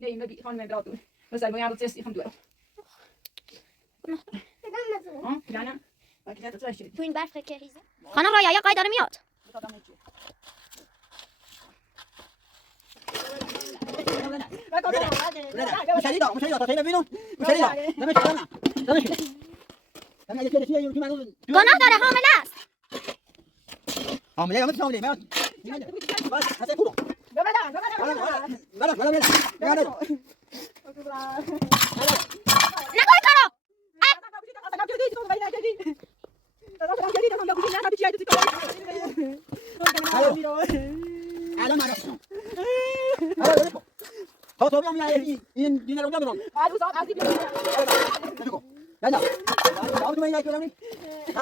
نه این بی خانم برات دور مثلا ما یارو تست هم دور نه تو این برف که ریزه خانم رایا یا قای داره میاد گناه داره حامله است حامله نکن کارو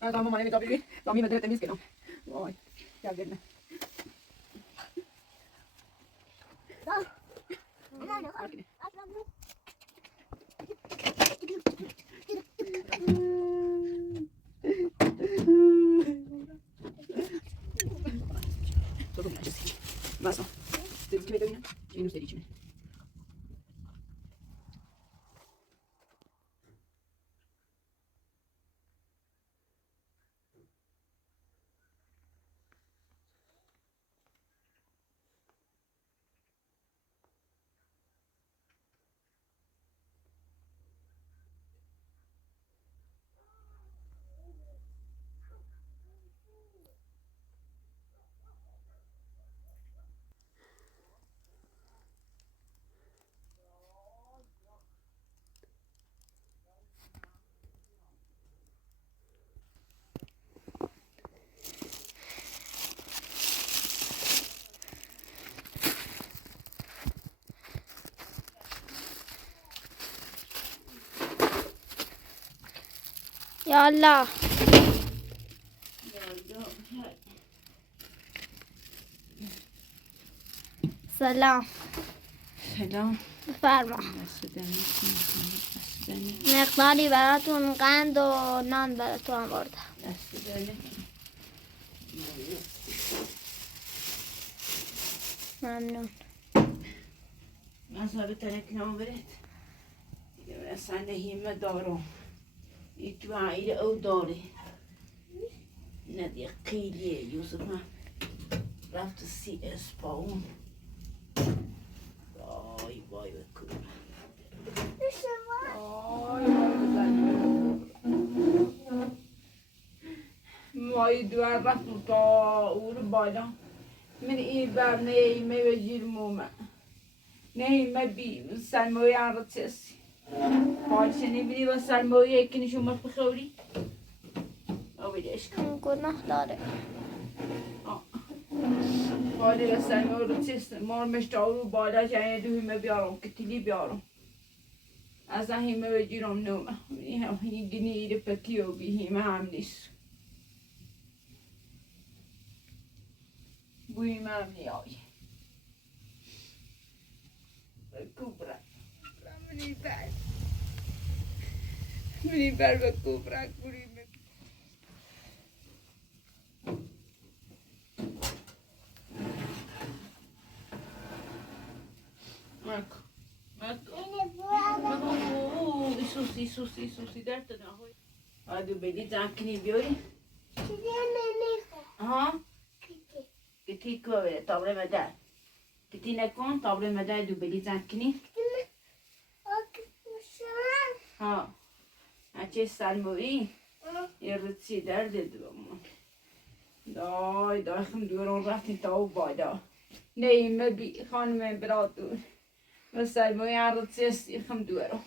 Mamma ne vedo più, non mi vedrete mischino. Voi, che avviene. Basta. Scrivete bene? Ci non 16. یا الله سلام سلام بفرما مقداری براتون قند و نان براتون آوردم ممنون من صاحبتنك نمبرت بس أنا هي ما دارو يتبع إلى أو داري نادي قيلي يوسف ما رفت السي اس باون باي باي بكون مای دوار رفت تا اور بالا من این بر نه ما بجیر موما نه ما بی سلموی عرضی حال نمی‌بینی با سلموی یکی شما بخوری آویدش کن گناه داره حالی با سلموی رو چیست مار مشتاق رو بالا جایی دو همه بیارم کتیلی بیارم از همه بجیرم نومه این گنیر پتی و بی همه هم نیست بوی من نیایی کوبرا منی بر به کوبرا کوری ماکو سوسی درد نهایی آدو بدی زنکنی بیاری ها گتی کوه تابله مدار گتی نکن تابله مدار دو بلی زن کنی ها هچه سلموی یه رسی درده دومون دای خم دورون رفتیم تا او بادا نیمه بی خانم برادور و سلموی هر رسی استی خم دورون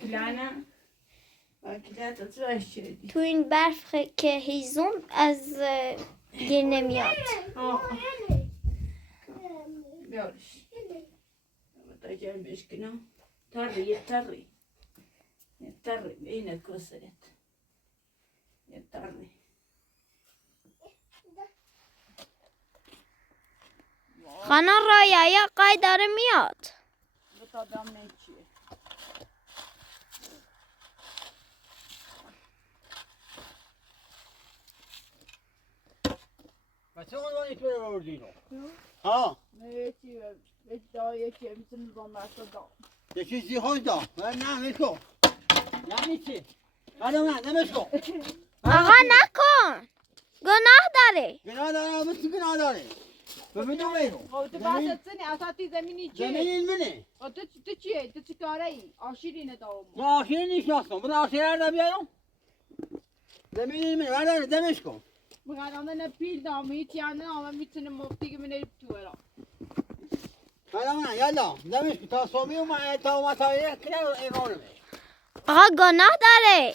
کلانه تو این برف که هیزم از گیر نمیاد بیارش تا جای بشکنم تری یه تری اینه کسرت یه تری خانه رایا یا قای داره میاد بتا دام نچیه بچه عنوانی تو رو بردینو ها یکی میتونی زنبرسا دام یکی زیخوش دام نه میشو یعنی چی؟ نه نمیشو آقا نکن گناه داره گناه داره مثل گناه داره ببینو بیرو تو بحثت سنی اساتی زمینی چیه؟ زمین منه تو چیه؟ تو چی کاره ای؟ آشیرینه داوم ما آخیره نیشناستم برو آخیره هر بیارم زمین منه برداره دمش کن بگردم نه پیل دام هیچی هم نه آمه میتونه مفتی که منه تو برا نه یالا دمش کن تا صوبی و تا مطایه کنه ایرانه آقا گناه داره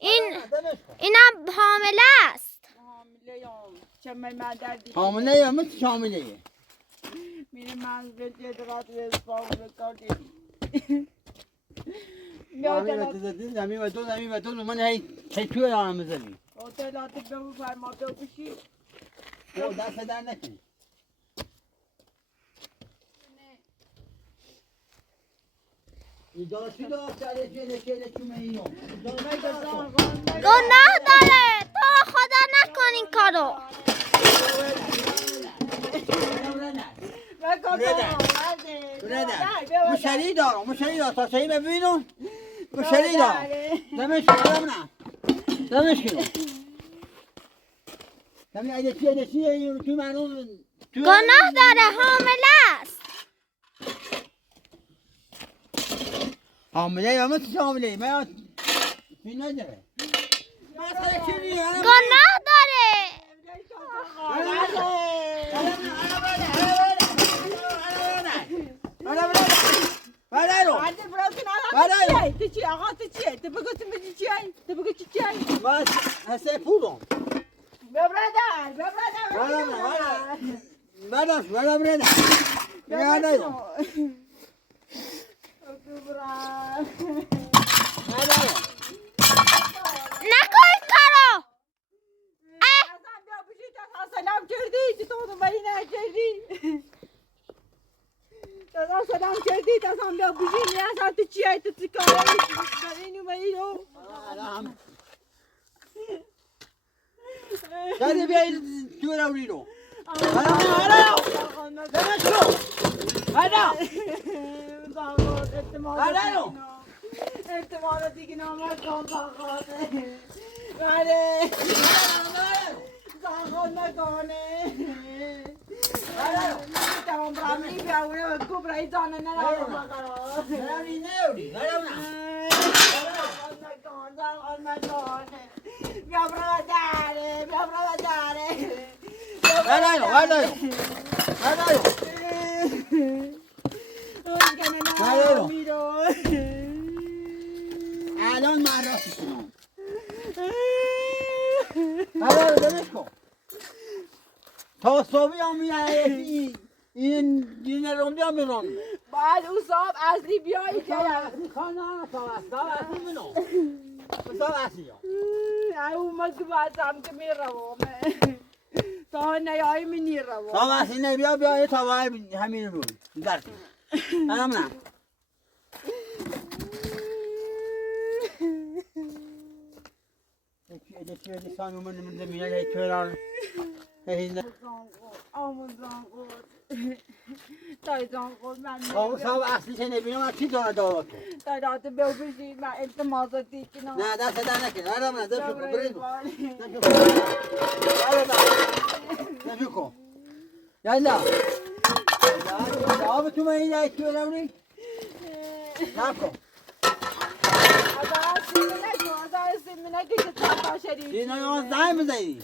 اینم حامله است حامله یا چمه من دردی حامله یا مثل شامله یه میره من به درات به اسفاق کردی زمین و دو من هی توی دارم بزنی اطلاعات بگو فرماده بشی دست در نکنی گناه داره تو خدا نکن این کارو مشتری دارم تا شایی ببینم مشتری دارم دمش کنم دمی ایده چیه توی منو گناه داره حامله است حامله یا مثل حامله من فیلم نداره گناه داره تو چی آقا تو چیه؟ تو بگو تو میگی چیه؟ تو بگو چی چیه؟ من هسته پولم برادر نکن این کارو سلام کردی تو دنبالی نکردی سلام کردی تازم بیا بوشی نیاز تو چیه تو چی کاری اینو شاید بیایی تو روی رو احتمال دیگه نامه کن فقط بله زنخون نکنه تمام برمی بیاونه و گوب رای زانه نرم زنخون نکنه بیا برادره الان من راستش کنم دمش کن تا صبحی هم این روندی هم میرون باید او صاحب اصلی بیایی که اصلی خانه صاحب اصلی منو صاحب اصلی او مگه باید هم که میروامه تا نیایی منی روام صاحب اصلی نه بیا تا باید همین روی درد الان نه یکی سانو من زمینه هی کرار هیچ آموزان خود دایزان خود من آموز هم اصلی چه نبینم از چی داره دارد تو دایدات بیو بشی من التماساتی کنم نه دست در نکن آره من دست کن برید نشو کن یالا آب تو من این ایت تو نمونی نکن از سیمینه که چطور شدید اینا یاد زنگ بزنی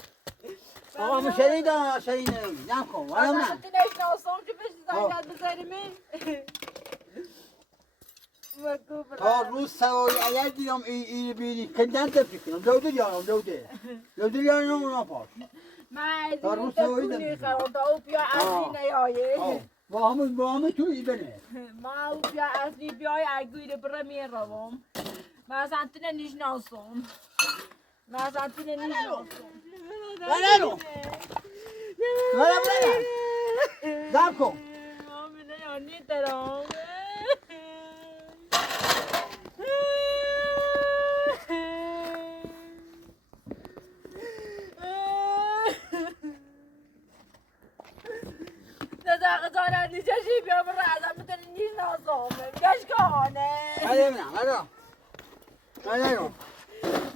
آقا مشتری دارم مشتری نمیدی نکن ولی من تنش ناسم که بشی زنگ بزنیم تا روز سواری اگر دیدم ای بیری کندن تفکر کنم دوده یارم دوده یارم اونا پاس من تا روز از سواری این دارم خرم تا او بیا اصلی نیایه با همه تو ای بنه ما او بیا اصلی بیای اگوی برا می روم من اصلا تنش ناسم من اصلا تنش ناسم بلالو بلالو دم کن آمینه یا نی درام داره نیچه شی بیا برای ازم میتونی نیش ناسامه گشکانه بله منم بلالو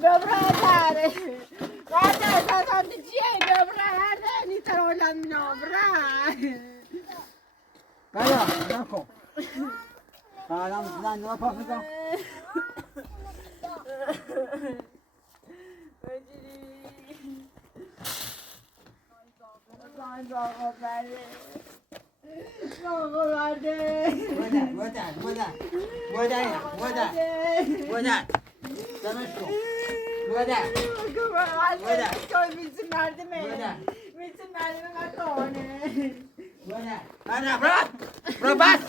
بیا برای داره قاعده ازم چیه بیا برای هر ده نیتر اولم منام برای بله نکن سلام زن نما پاس میکنم ودن دمش کن ودن میتون مردمه مکانه ودن برا بس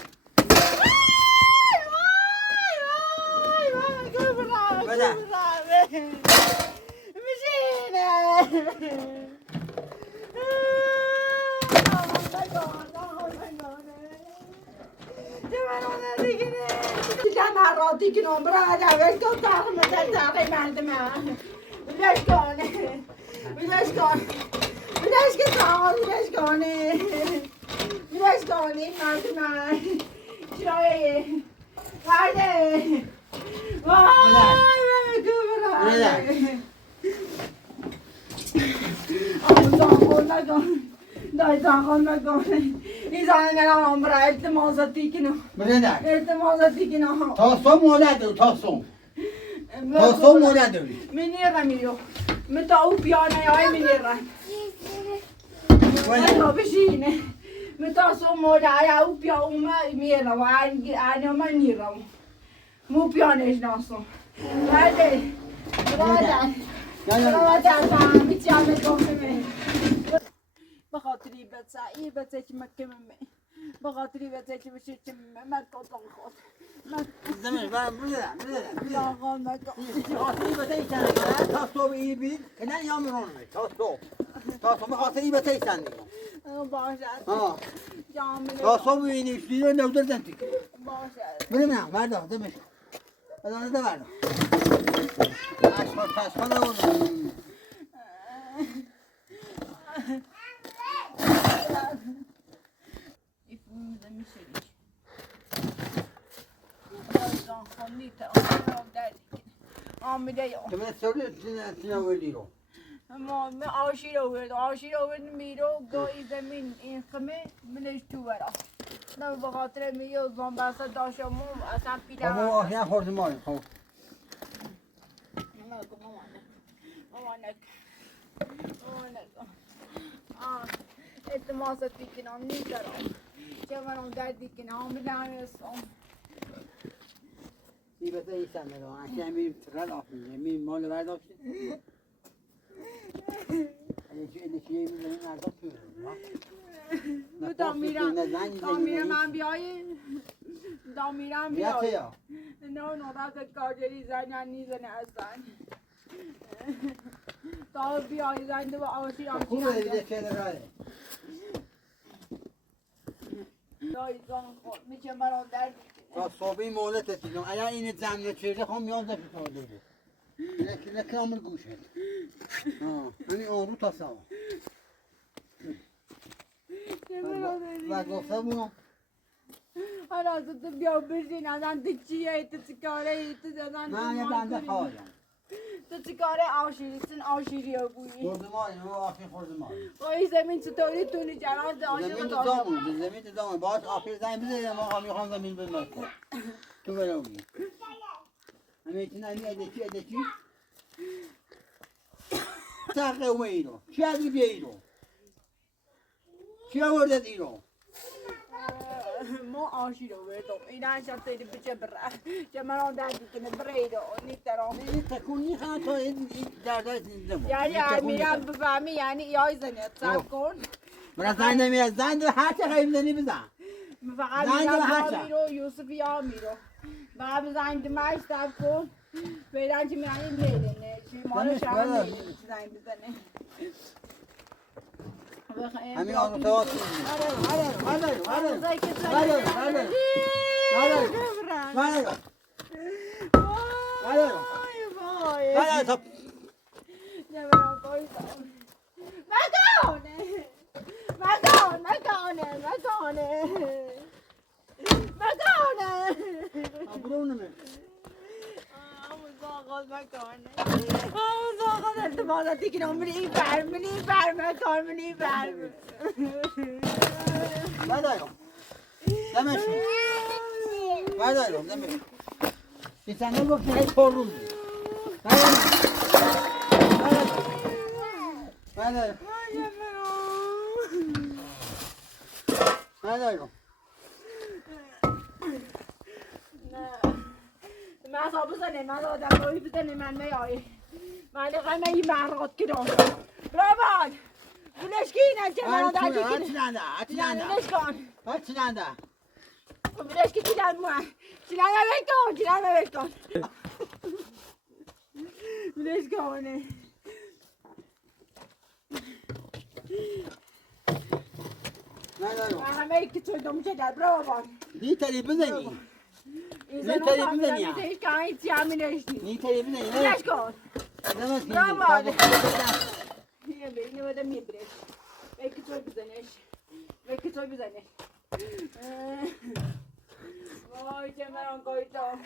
دیگه نمبر اول تو تاخم در تاخی مردمه بیدش کنه بیدش کنه مردمه چرایه مرده وای بگو دایزان خون نکن این زنگ نام برای التماساتی کنم تا سو مولد داری تا سو مولد داری منیره میرو من تا او پیانه های منیره من تا بشینه من تا سو مولد او پیانه میره و اینه من نیرم مو پیانش ناسم برده برادر میتیامه کنمه بخاطری بچه که مکمه بخاطری بچه که بشه که مرکز خود زمین برم بزنم آقا نکن خاطری بچه تا صبح ای بید که نه یا میرونمه تا صبح خاطری بچه باشد جامله تا صبح اینیش دیده نودر زنتی باشد بریم نه بردار دمش ادانه ده بردار اشخاص نبودم İfimde mişelik. Birazdan konuyla onu derdik. Amile yok. Demek söyle sinema veriyor. Ama ben aşire verdim miro go izlemin inkme miniştu vera. Ne bu hatire miyo zombasa daşamım asan pila. Ama ahya hordum var. التماساتی کنم نیستم چه منم دردی کنم میدانستم ای بسه ایسان میدونم اگه همین ترال آفیم همین مال برداشت اگه چیه میدونم نرداشت میدونم دامیرم هم بیایی دامیرم بیایی یا نه دست کارجری زن نیزنه اصلا تا بیایی زنده با آشی خوبه دیگه چه داره دایزان خود میشه مرا درد تا صبحی مولت دیدم اگر این زمین چیزی خواهم میان زفت کنم دیگه لکن عمر گوشه همین آن رو تا سوا و گفتمونو حالا تو بیا بشین ازن تو چیه تو چیکاره ای تو زدن من یه بنده خواهیم تو چیکاره آشیریتون آشیری ها بویی خردمانی ما آخی خردمانی با این زمین چطوری تونی جناز زمین عاشق تو دامون زمین تو دامون باید آخر زمین بزنیم ما میخوام زمین بزنیم تو بروی همه ایتون همی ادتی تقه اومه ایرو چی از بیا ایرو چی آوردت ایرو ما آشی رو بردم این هنشان تیری بچه بره که من آن در دیکنه بره ایرو نیترام این تکونی خواهد تا این دردای نمو یعنی میرم بفهمی یعنی یای زنید سب کن من زن نمیاد زن دو هر چه خواهی بزنی بزن فقط زن میرم دو هر با چه میرو یوسف یا میرو فقط بزنگ دمش سب کن فعلا چی میانی لیلینه چی مالو شما لیلینه چی زنگ بزنه همین آن تو آتی من صاحب بزنه من آدم روی بزنه من میایی من لقای من یه مرات کردم برابر بلش کینه که من آدم بلش کن بلش که چیلن موه چیلن بلش کن بلش کنه من همه که توی دوم چه در برابر نیتری بزنی این نیتری بزنی هیچ که هیچی همین نشتی نیتری بزنی بلش کن برابر اینه به اینه بده میبرش بکی توی بزنش بکی توی بزنش وای چه مران کویتم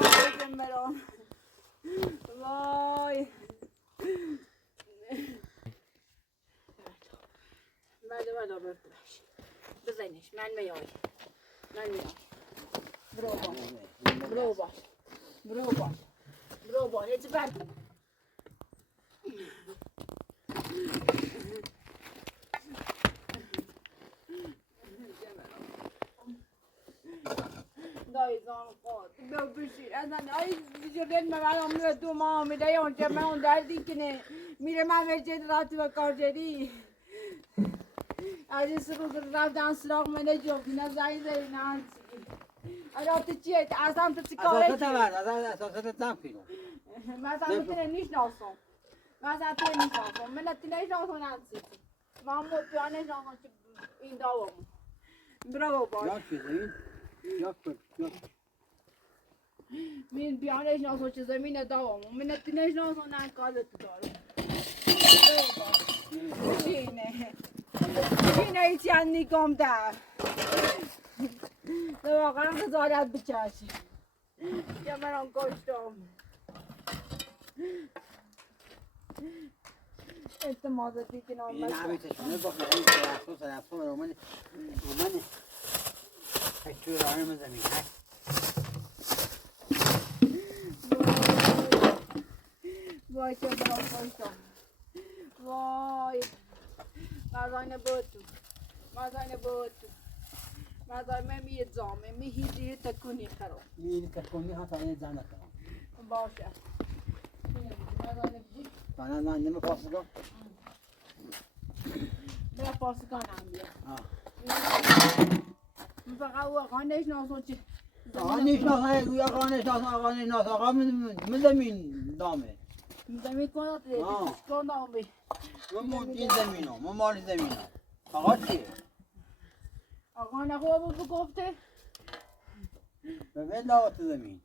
وای چه مران وای بده بردش بزنش من میای برو باش هیچ برد دایزان خود بیا بشیر ازن ای بجردن من میره دو ماه میده یا اونجا من اون دردی کنه میره من ورجه راتی و کارجری از این سروز رفتن سراغ منه جفتی نه زنی زنی نه هنچی تو چیه؟ اصلا تو چی کاره چیه؟ اساسات تم کنو مثلا تو نشناسم مثلا تو نشناسم من نشناسم هنچی من مطمئن نشناسم که این داوامو برو باش یا من بیانش نشناسم چه زمین داوامو من نشناسم نه کارت دارم بشینه هیچی هنی گم در واقعا خزارت بچشی یا من هم کشتم اعتمادتی که نام این همه تشونه با خیلی طرفو رومانه توی رانم زمین وای که برام کشتم وای مزاین بود مزاین من میره زامه میهیدی تکونی خراب میری تکونی حتی یه زن نکنم باشه مزاین بجی بنا نه نمی پاسگاه برا پاسگاه هم بیا فقط او آقا نشناسم چه آقا نشناسم گویا آقا نشناسم آقا من زمین دامه زمین کنات ریدیش کن دامه من این زمینو من مال زمینو آقا چیه؟ آقا نخواه بود گفته به دعوت زمین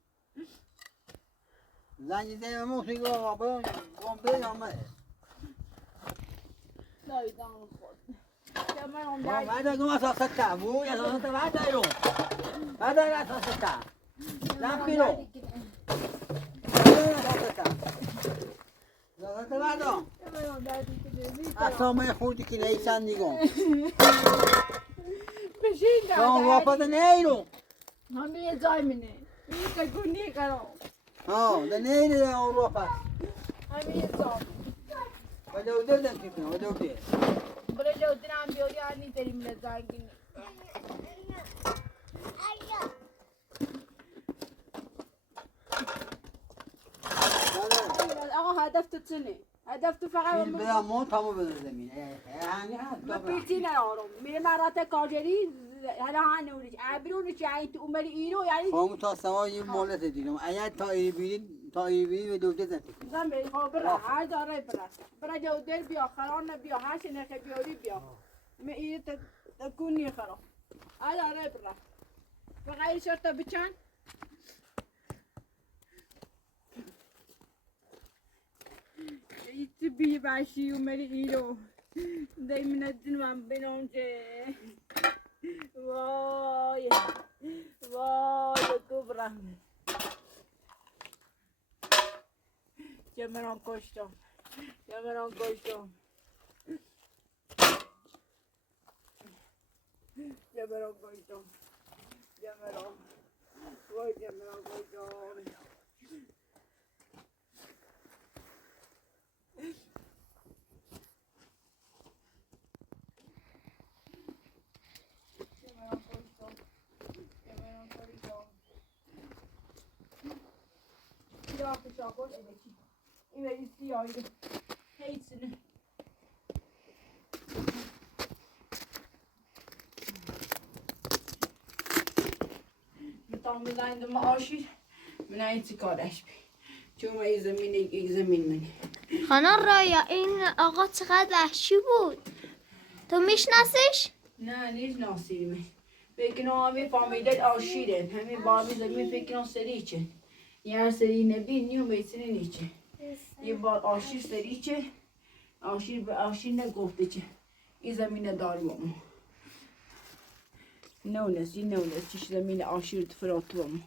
زنی زمین موسیقی آقا گم به آمده دایدان خود جمعهم ما درد هذا قوم أساسا مو يا أساسا ما دايرو هذا لا أساسا لا كيلو هذا أساسا أساسا ما دام جمعهم درد أسامة خودی که نیستن نگاه بشین شما درد واپس نیرو همه یه جای منه این تکونی کرو ها ده نیره اون واپس همه یه جای و دوده دم کیکنه و دوده برای جودن هم بیاری هنی داریم لزنگینی آقا هدف تو چنه؟ هدف تو فقط این بلا ما تمام بده زمینه یعنی ما پیچی ندارم میره مرات کارگری حالا هنوزش ابرونش یعنی تو عمر اینو یعنی خواهم تا سوای مالت دیدم اگر تا ایری بیرید تا ایری بیرید و دوده دم کیکنه زن بری خواه برا هر داره برا جودر بیا خران بیا هر چی نخه بیاری بیا من این تکونی خرا هر داره برا فقط این شرط بچن ایت بی باشی عمر اینو دایم ندونم بنام چه وای وای کبرا جمران کشتم جمران کشتم جمران کشتم جمران وای جمران کشتم جمران کشتم جمران کشتم یا کشاکش ایدکی این ولی سیاهی هیچنه tam zijn de maasjes. Mijn eindje kan eens. چون این زمین منه. خانم رایا این آقا چقدر وحشی بود. تو میشناسیش؟ نه نیست ناسیمه. فکر کنم همه فامیلت آشیرن. همه بابی زمین فکر کنم سریچه. یه سری نبینی و میتونی نیچه. یه بار آشیر سریچه. آشیر به آشیر نگفته چه. این زمین داریم. نونست چیش زمین آشیر فراتوام.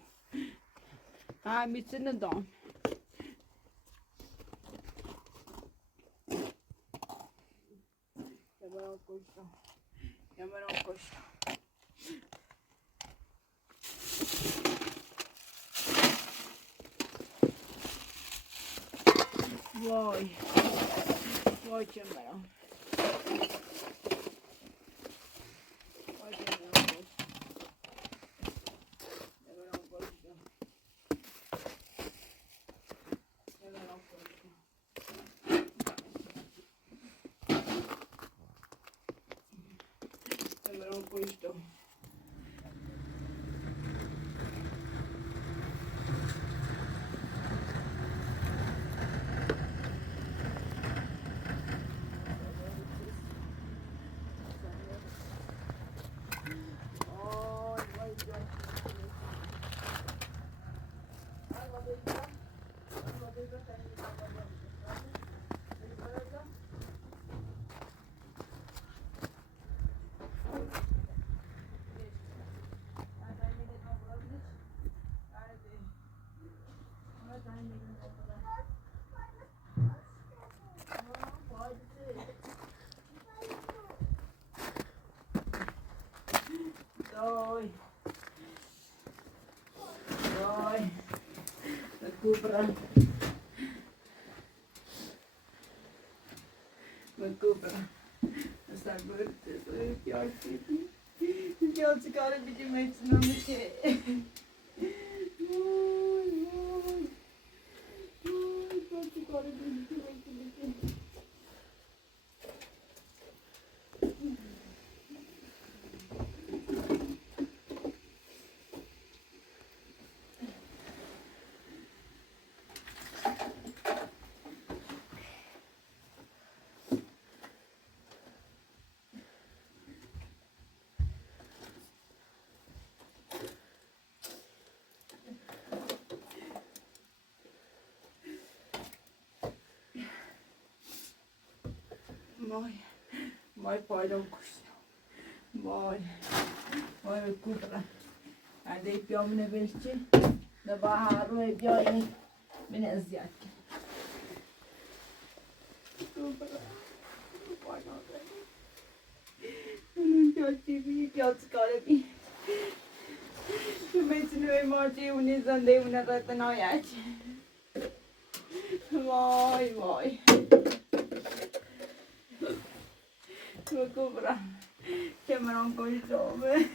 ها میتونه دام. Jammer koştu. Vay. Vay Jammer. Vay Jammer koştu. Jammer koştu. Jammer koştu. Jammer koştu. Doi. Doi. Recupera. Recupera. Sta bene, piace. Piace cara di mezzo non mi c'è. Piace cara di mezzo non mi c'è. Mai poi non costa. وای وای کوبرا علی پیامونه بلچه دبا هارو بیایی من ازیاد کوبرا چی بی پیاز کاره بی میتونی ماچی اونی زنده اونه رتنایش وای وای کوبرا که منم کشتامه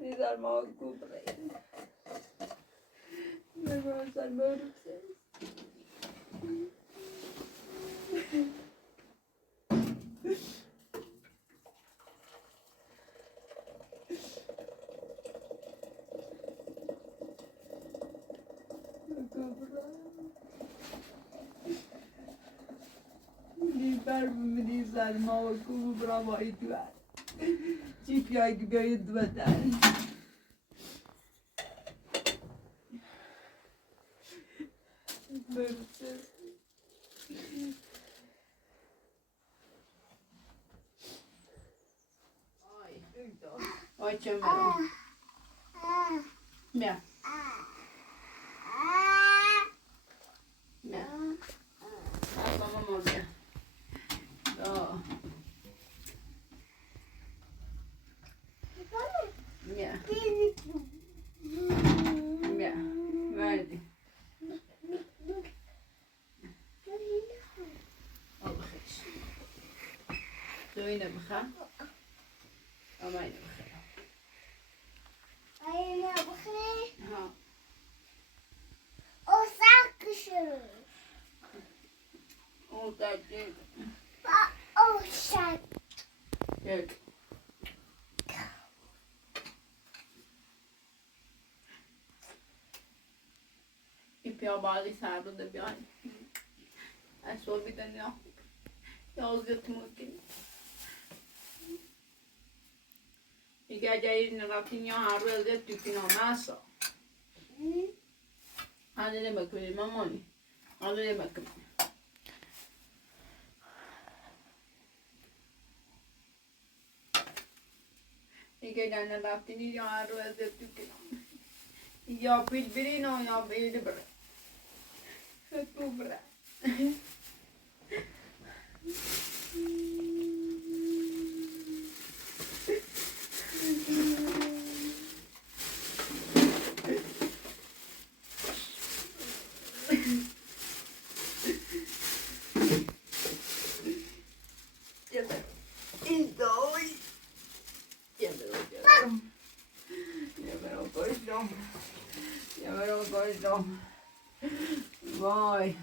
Nizar ma kubra. Nizar ma Ruthless. Nizar ma kubra ma idua. Ci piai che piai due dani. Oj, ciemno. Mia. Mia. Mamma mia. No. Mia. Mia. Vedi. Doe بخا أما ينبخ أين بخري؟ ها أوساكشو. وتأكيد أوشاك. هيك يبيع بعض يساعدوا ده بيعني أسوأ بدنيا يوزت ممكن يجي جاي نراتين يا هارو ده تكين أماسا هذا اللي بكمل ماموني هذا اللي بكمل يجي جاي نراتين يا هارو ده تكين يا بيلبرينو يا بيلبر كوبرا Vai.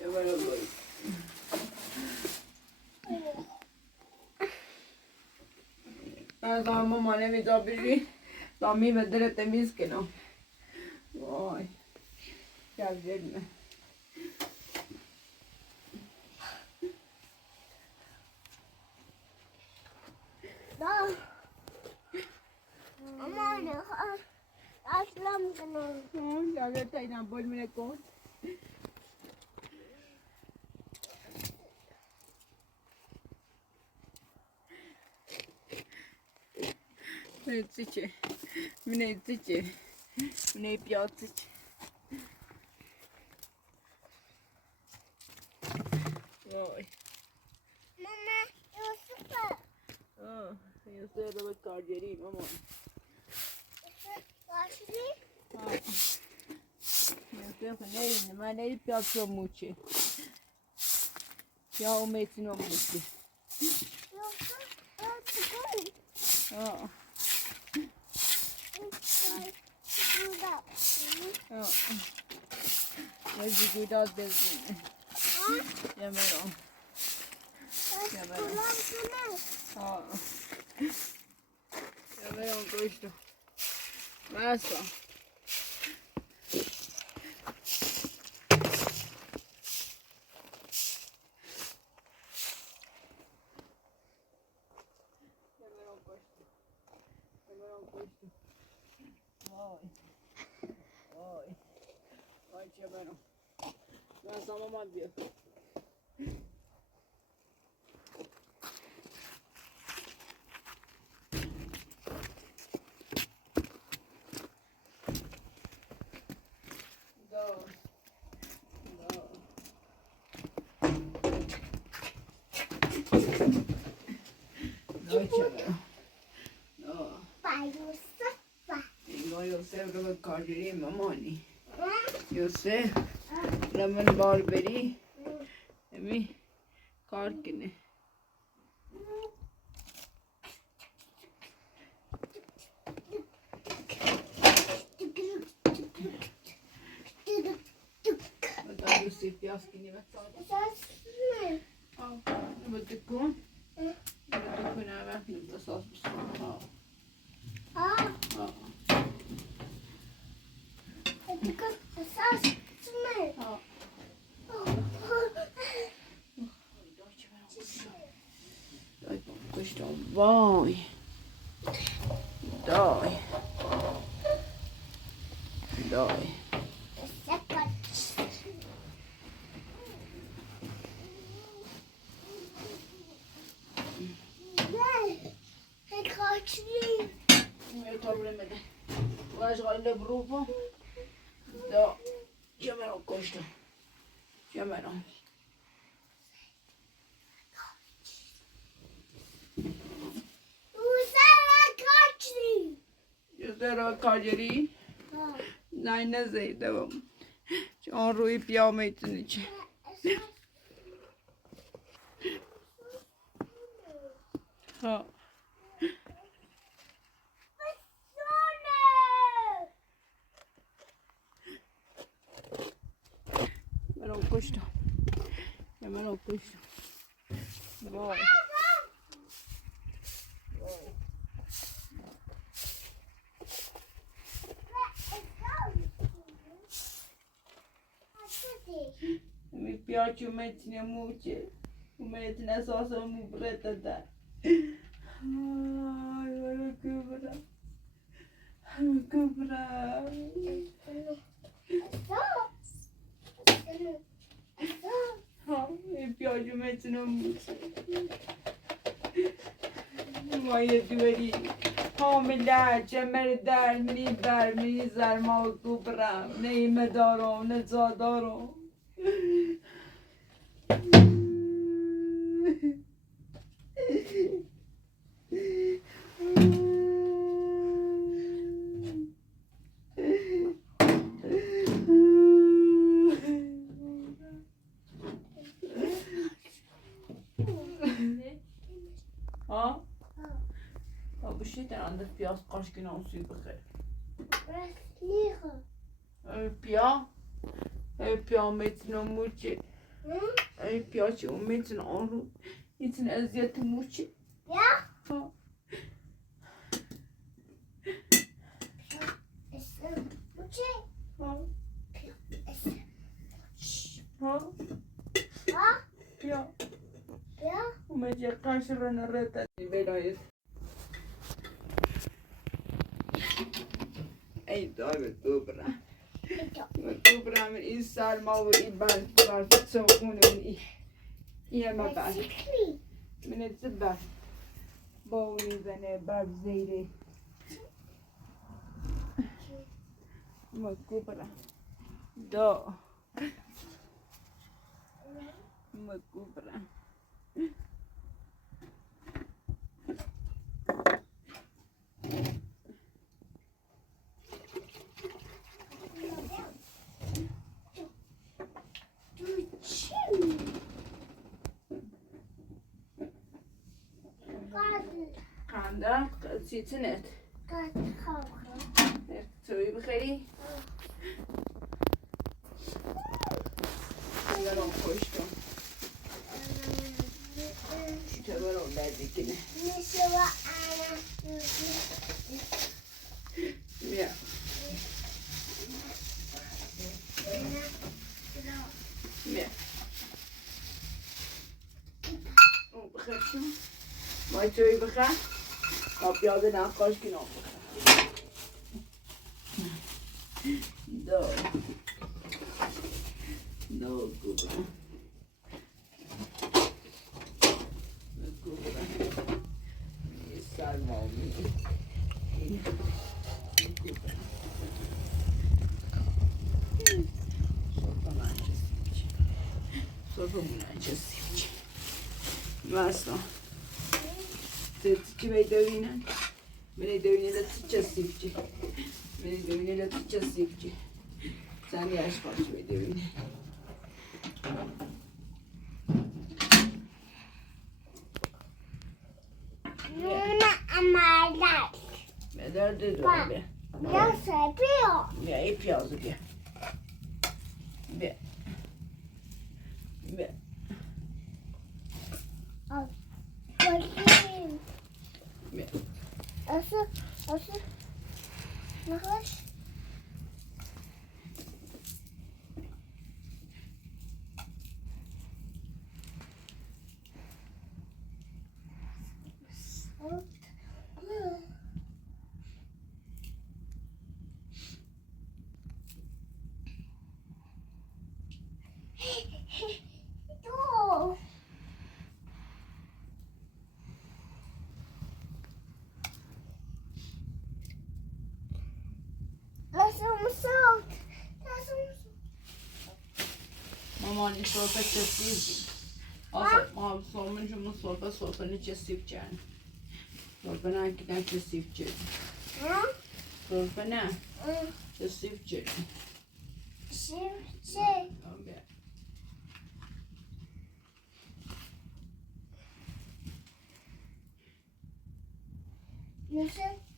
Jag var rolig. Alltså mamma när vi tar bry. Då mi vedere temiz que no. Vai. Jag vet inte. Da. Mamma nu har aslan. Jag vet inte när boll med kon. Zice. Mine zice. Mine piață. Vai. Mamma, eu super. Ah, eu sei da cardieri, mamma. Başlı. Ah. Eu sei que nem, mas nem piață muce. Ya o metin o muce. Yoksa ben çıkayım. Ah. Burada. Ah. Mas de cuidado desse. Ya mero. Ya mero. Kulağım sana. Ah. Ya mero gosto. مثلا Vay çeberim. Ben sana diyor. Yosef kajeri mamani. Yosef, lemon barberry. Emi karkine. Bata Yosef yaskini bata. Ne betekun? Ne betekun ama ne basas mısın? Vay. Daj. Daj. Jag tar det med det. Vad ska det bero på? Då. Kommer de kosta. Kommer de. Yüzler kajeri. Nine zeydevam. Can ruhi piyametin içi. Ha. Me lo cuesta. Ya me lo cuesta. Voy. Mi piace mettere mucce. Mettere sosa mu bretta da. Ay, vale kubra. Kubra. Mi piace mettere mucce. Maya duveri. حامله جمر در منی بر منی زرما و گبرم نیمه دارم نه زادارم ها بشيت عندك بياز قرش كنا نصيب بخير بيا بيا متنا موشي بيا شو متنا أنو متنا أزيت موشي ها ها بيا وما جاء قرش رنا رتا بلايس أي دايما كبرى كبرى من إنسان ما هو إبان كبار تسوقون من إيه ما بعد من الزبال بوني زني باب زيري ما كبرى دا ما كبرى قاعدة سيتنت تسوي بخيري يلا نخشتم شو تبرو بعد كده يا بیا او بخیر شو مای توی بخیر آب یاد نقاش که نام بخیر دو گوبه سلمانی Sofamın acısıymış. Vasno. Tıtıcı bey dövüyle. Beni dövüyle tıtıcısıymış. Beni dövüyle tıtıcısıymış. Sen yaş başı bey dövüyle. Bedel dedi abi. Nasıl yapıyor? Ya ip yazdı bir. Bir. Bir. Bakayım. Bir. Nasıl? Nasıl? Mamanın sorfa kesiydi. Ama sormucumun sorfanı kesip yani. Sorfanı hakikaten kesip çekti. Sorfanı kesip çekti. Şimdi. Abi. Yusuf.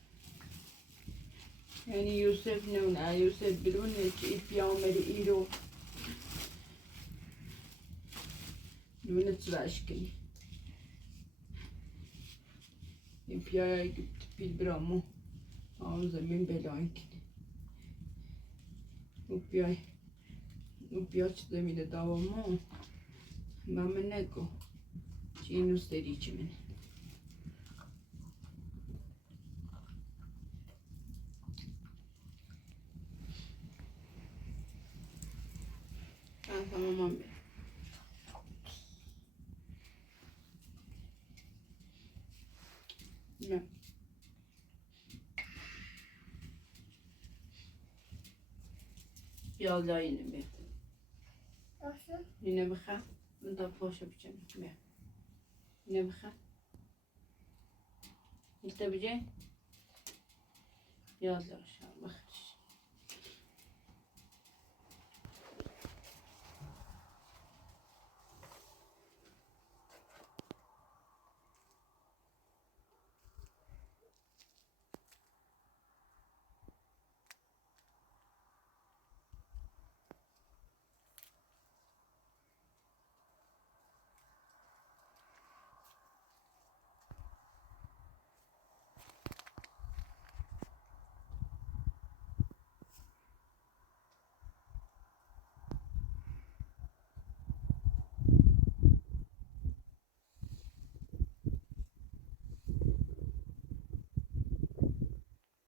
Yani Yusuf ne? Yusuf bilun ne ki ip yağmuru ilo. Lune tıraşkın. İp yağa gitti bilbiramu. Ağzı min belankin. Upjaj zemine davamo. Máme neko. Čínu steričime. Tamam mami. Ne? Yalla yine mi? Nasıl? Yine bakar. Ben de poşa biçim. Ne? Yine bakar. İşte biçim. Yalla aşağı bak.